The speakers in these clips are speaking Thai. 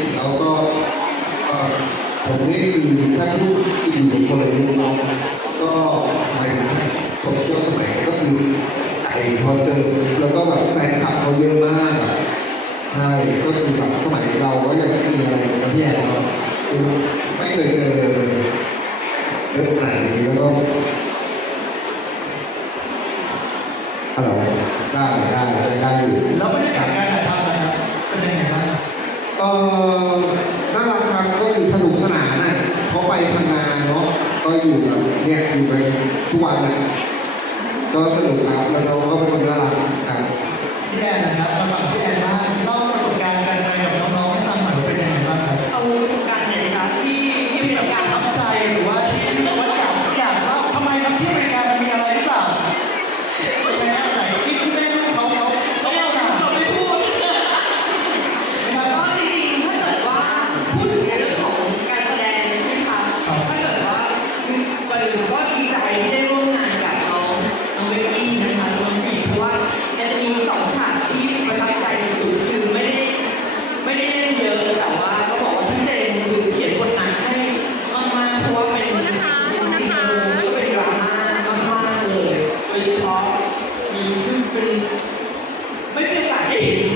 ริงๆแล้วก็ผมนี่คือถ้าพูดอีกอยู่คนเลยนะก็หมายถึงโซเชียลสมัยก็คือใจพอเจอแล้วก็แบบแฟนคลับเขาเยอะมากใช่ก็คือแบบสมัยเราก็ยังไม่มีอะไรกับพี่เนาไม่เคยเจอเยอะขนาดนี้แล้วก็ฮัลโหลได้ได้ได้ได้อยู่แล้วบรรยากาศการถ่ายทำนะครับเป็นยังไงบ้าง เออน่ารักครับก็คือสนุกสนานน่ะเพราะไปทำงานเนาะก็อยู่แบบเนี่ยอยู่ไปทุกวันนะก็สนุกครับแล้วเราก็เป็นคนน่ารักครับพี่แอนนะครับมาฟังพี่แอนบ้างเล่าประสบการณ์การไปกับน้องๆให้ฟังหน่อยว่าเป็นยังไงบ้างครับเอาประสบการณ์ไหนคะที่ที่ที่เป็นแบบการประทับใจหรือว่าที่รู้สึกว่า Mas, mas peraí.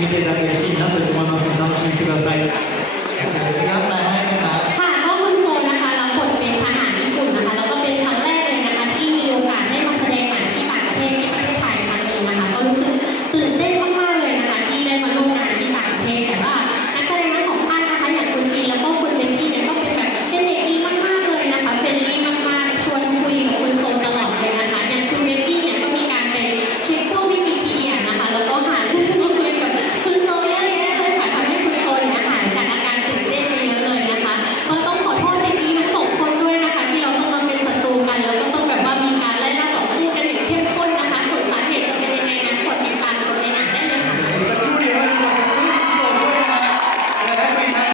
見ていただき嬉しいなと思います。楽しみください。ก็คุณโซนะคะรับบทเป็นทหารญี่ปุ่นนะคะ แล้วก็เป็นครั้งแรกเลยนะคะ ที่มีโอกาสได้มาแสดงหนัที่ต่างประเทศที่ประเทศไทยครั้งนี้นะคะ ก็รู้สึก